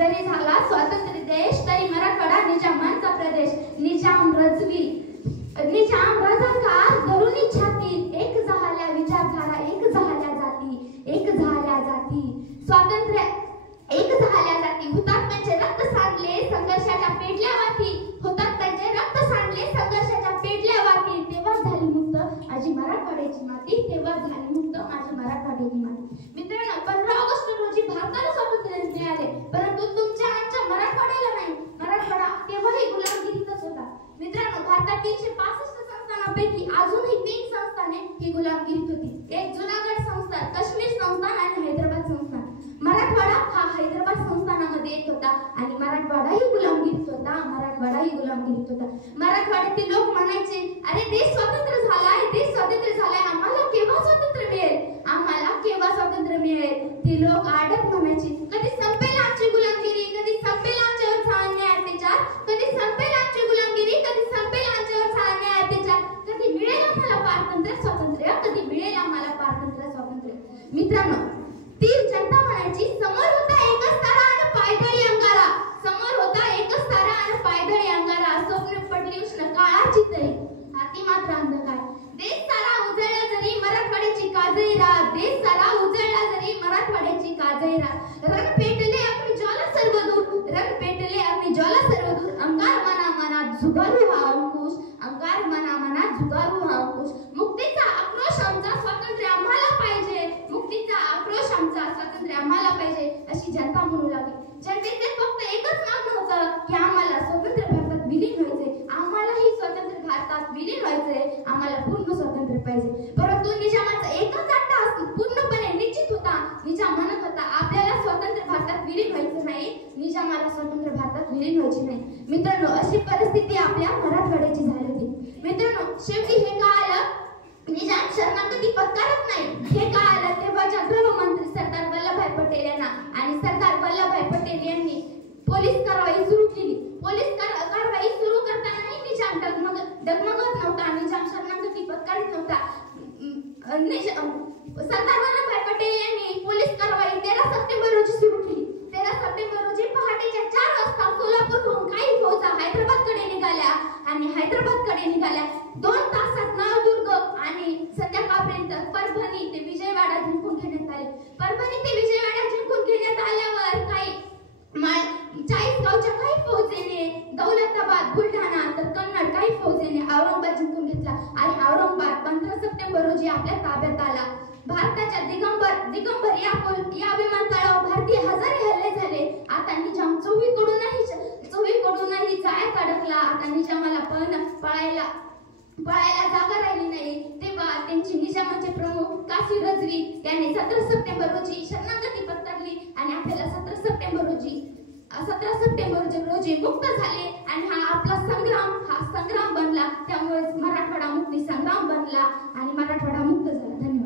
जरी झाला स्वातंत्र्य देश तरी मराठवाडा निजामांचा प्रदेश. निजाम रजाकार धरुणी छाती, एक झाल्या विचारधारा, एक झाल्या जाती, एक झाल्या जाती. स्वातंत्र्य एक झाल्या जाती. हुतात्म्यांचे रक्त सांडले संघर्षाच्या पेटल्या वाटी, हुतात्म्यांचे रक्त सांडले संघर्षाच्या पेटल्या वाटी. तेव्हा झाली मुक्त माझी मराठवाड्याची माती, तेव्हा झाली मुक्त माझी मराठवाड्याची माती. मित्रांनो, 15 ऑगस्ट रोजी भारताला स्वातंत्र्य मिळाले, परंतु तुमच्या आमच्या मराठवाड्याला नाही. मराठवाडा तेव्हाही गुलामगिरीतच होता. मित्रांनो, भारतात 365 संस्थानांपैकी अजूनही 3 संस्थाने ही गुलामगिरीत होती. एक जुनागड संस्थान, काश्मीर संस्थान आणि हैदराबाद संस्थान. मराठवाडा हा हैदराबाद संस्थानामध्ये येत होता आणि मराठवाडा ही गुलामगिरीत होता. मराठवाडा ही गुलामगिरीत होता. मराठवाड्यातील लोक म्हणायचे, अरे देश स्वतंत्र झालाय, देश स्वतंत्र झालाय, आम्हाला केव्हा स्वातंत्र्य मिळेल, आम्हाला केव्हा स्वातंत्र्य मिळेल. ते लोक आडत म्हणायचे, कधी संपेल आमची गुलामगिरी, कधी संपेल आमच्यावरचा अन्याय अत्याचार, कधी संपेल आमची गुलामगिरी, कधी संपेल आमच्यावरचा अन्याय अत्याचार, कधी मिळेल आम्हाला पारतंत्र्य स्वातंत्र्य, कधी मिळेल आम्हाला पारतंत्र्य स्वातंत्र्य. मित्रांनो, ती जनता म्हणायची, समोर होता एकच तारा आणि पायदळी अंगारा, समोर होता एकच तारा आणि पायदळी अंगारा. स्वप्न पडली उष्ण काळाची तरी, हाती मात्र अंधकार. देश सारा उजळला जरी मराठवाड्याची काजळी रात, देश सारा उजळला जरी मराठवाड्याची काजळी रात. रण पेटले अग्नी ज्वाला सर्व दूर, रण पेटले अग्नी ज्वाला सर्व दूर. अंगार मना मनात झुगारू हा अंकुश, अंगार मना मनात झुगारू हा अंकुश. मुक्तीचा आक्रोश आमचा, स्वातंत्र्य आम्हाला पाहिजे, मुक्तीचा आक्रोश आमचा, स्वातंत्र्य आम्हाला पाहिजे, अशी जनता म्हणू लागली. जनतेचे फक्त एकच मागणं होतं की आम्हाला स्वतंत्र भारतात विलीन व्हायचे, आम्हालाही स्वतंत्र भारतात विलीन व्हायचे, आम्हाला पूर्ण स्वातंत्र्य पाहिजे. परंतु निजामाचा एकच अट्टा पूर्णपणे निश्चित होता. निजाम म्हणत होता, आपल्याला स्वतंत्र भारतात विलीन व्हायचं नाही, निजामाला स्वतंत्र भारतात विलीन व्हायचे नाही. मित्रांनो, अशी परिस्थिती आपल्या मराठवाड्याची झाली होती. मित्रांनो, शेवटी हे कळालं, निजाम शरणागती पत्करत नाही. हे कळालं तेव्हाच्या गृहमंत्री सरदार वल्लभभाई पटेल यांना, आणि सरदार वल्लभभाई पटेल यांनी पोलीस कारवाई सुरू केली. पोलीस कारवाई सुरू करतानाही निजाम डगमगत नव्हता, निजाम शरणागती पत्करत नव्हता. सरदार वल्लभभाई पटेल यांनी पोलीस कारवाई 13 सप्टेंबर रोजी सुरू केली. 13 सप्टेंबर रोजी पहाटेच्या 4 वाजता सोलापूरहून काही फौजा हैदराबादकडे निघाल्या आणि हैदराबादकडे निघाल्या. 2 तासात नळदुर्ग आणि संध्याकाळपर्यंत परभणी ते विजयवाडा जिंकून घेण्यात आले. परभणी ते विजयवाडा जिंकून घेण्यात आल्यावर काही 40 गावच्या काही फौजेने दौलताबाद, बुलढाणा तर कन्नड काही फौजेने औरंगाबाद जिंकून घेतला आणि औरंगाबाद 15 सप्टेंबर रोजी आपल्या ताब्यात आला. भारताच्या दिगंबर या विमानतळावर भारतीय हजारे हल्ले झाले. आता निजाम चोहीकडूनही जाळ्यात अडकला. आता निजामाला पळायला जागा राहिली नाही. तेव्हा त्यांची निजामाचे प्रमुख कासी रजवी यांनी 17 सप्टेंबर रोजी शरणागती पत्करली आणि आपल्याला 17 सप्टेंबर रोजी मुक्त झाले. आणि हा आपला संग्राम बनला. त्यामुळे मराठवाडा मुक्ती संग्राम बनला आणि मराठवाडा मुक्त झाला. धन्यवाद.